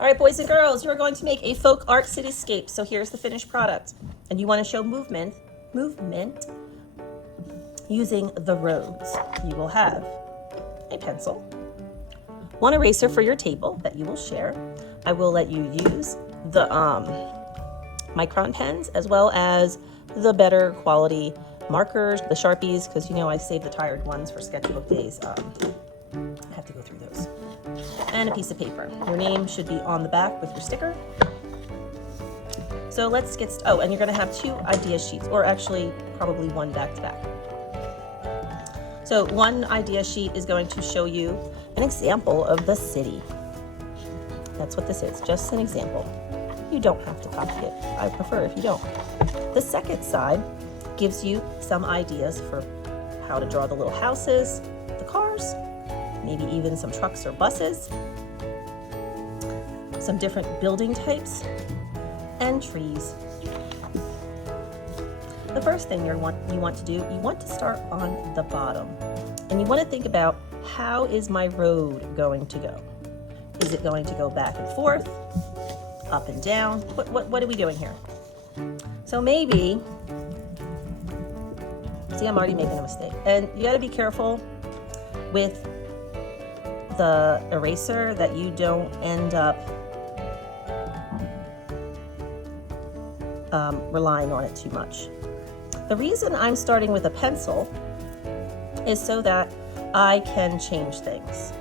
All right, boys and girls, you're going to make a folk art cityscape. So here's the finished product. And you want to show movement using the roads. You will have a pencil, one eraser for your table that you will share. I will let you use the Micron pens as well as the better quality markers, the Sharpies, because you know I save the tired ones for sketchbook days. I have to go through those. And a piece of paper. Your name should be on the back with your sticker. So let's get, and you're gonna have 2 idea sheets, or actually probably one back to back. So one idea sheet is going to show you an example of the city. That's what this is, just an example. You don't have to copy it. I prefer if you don't. The second side gives you some ideas for how to draw the little houses, the cars, maybe even some trucks or buses, some different building types, and trees. The first thing you want to do, you want to start on the bottom. And you want to think about, how is my road going to go? Is it going to go back and forth, up and down? What are we doing here? So maybe, see, I'm already making a mistake. And you got to be careful with the eraser that you don't end up relying on it too much. The reason I'm starting with a pencil is so that I can change things.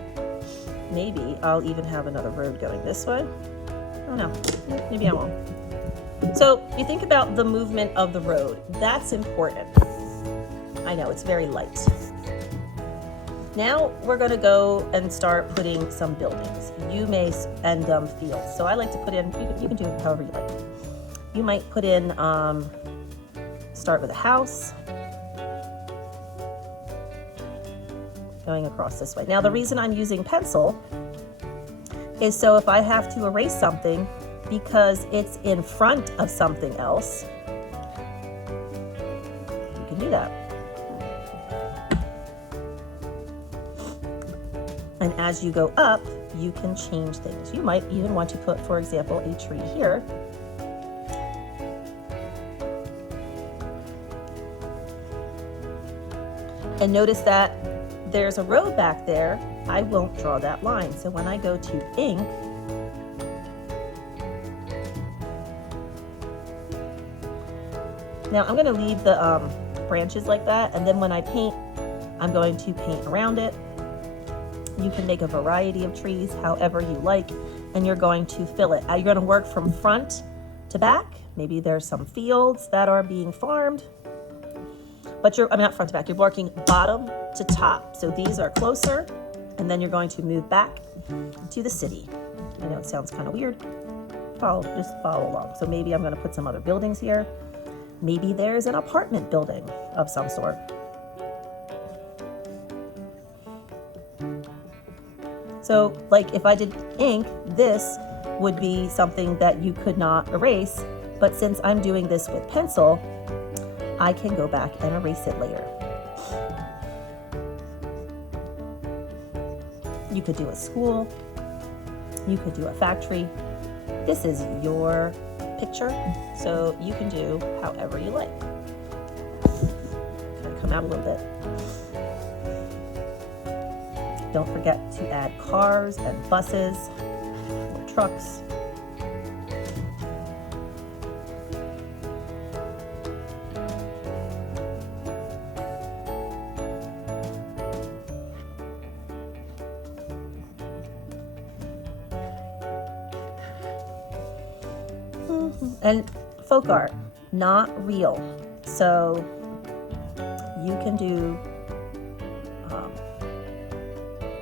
Maybe I'll even have another road going this way. I don't know, maybe I won't. So you think about the movement of the road. That's important. I know, it's very light. Now we're going to go and start putting some buildings. You may and fields. So I like to put in, you can do it however you like. You might put in, start with a house, going across this way. Now the reason I'm using pencil is so if I have to erase something because it's in front of something else, you can do that. And as you go up, you can change things. You might even want to put, for example, a tree here. And notice that there's a road back there. I won't draw that line. So when I go to ink, now I'm going to leave the branches like that. And then when I paint, I'm going to paint around it. You can make a variety of trees however you like, and you're going to fill it. You're going to work from front to back. Maybe there's some fields that are being farmed, but not front to back, you're working bottom to top. So these are closer, and then you're going to move back to the city. I know it sounds kind of weird. Just follow along. So maybe I'm going to put some other buildings here. Maybe there's an apartment building of some sort. So like if I did ink, this would be something that you could not erase, but since I'm doing this with pencil, I can go back and erase it later. You could do a school, you could do a factory. This is your picture, so you can do however you like. Kind of come out a little bit. Don't forget to add cars and buses, or trucks. And folk art, not real. So you can do,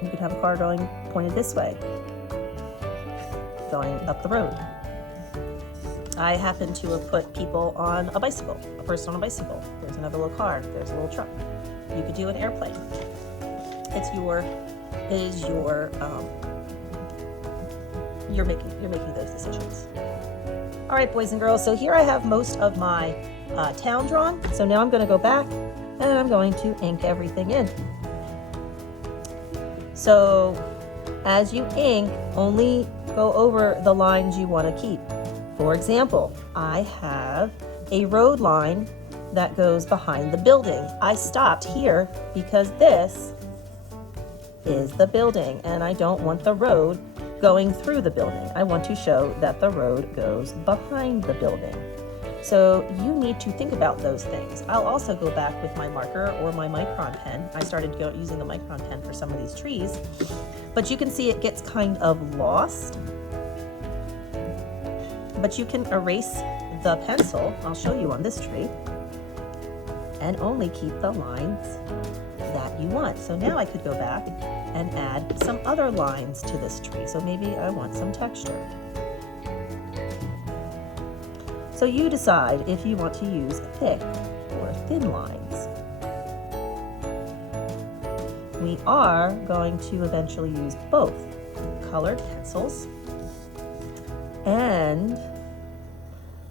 you could have a car going pointed this way, going up the road. I happen to have put people on a bicycle, a person on a bicycle. There's another little car, there's a little truck. You could do an airplane. You're making those decisions. All right, boys and girls, so here I have most of my town drawn. So now I'm going to go back and I'm going to ink everything in. So As you ink, only go over the lines you want to keep. For example, I have a road line that goes behind the building. I stopped here because this is the building and I don't want the road going through the building. I want to show that the road goes behind the building. So you need to think about those things. I'll also go back with my marker or my micron pen. I started using the micron pen for some of these trees, but you can see it gets kind of lost. But you can erase the pencil, I'll show you on this tree, and only keep the lines that you want. So now I could go back and add some other lines to this tree. So maybe I want some texture. So you decide if you want to use thick or thin lines. We are going to eventually use both colored pencils and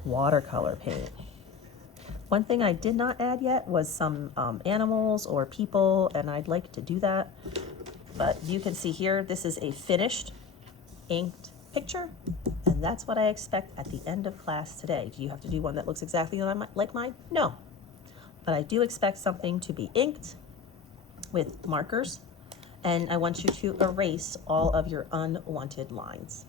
watercolor paint. One thing I did not add yet was some animals or people, and I'd like to do that. But you can see here, this is a finished inked picture, and that's what I expect at the end of class today. Do you have to do one that looks exactly like mine? No. But I do expect something to be inked with markers, and I want you to erase all of your unwanted lines.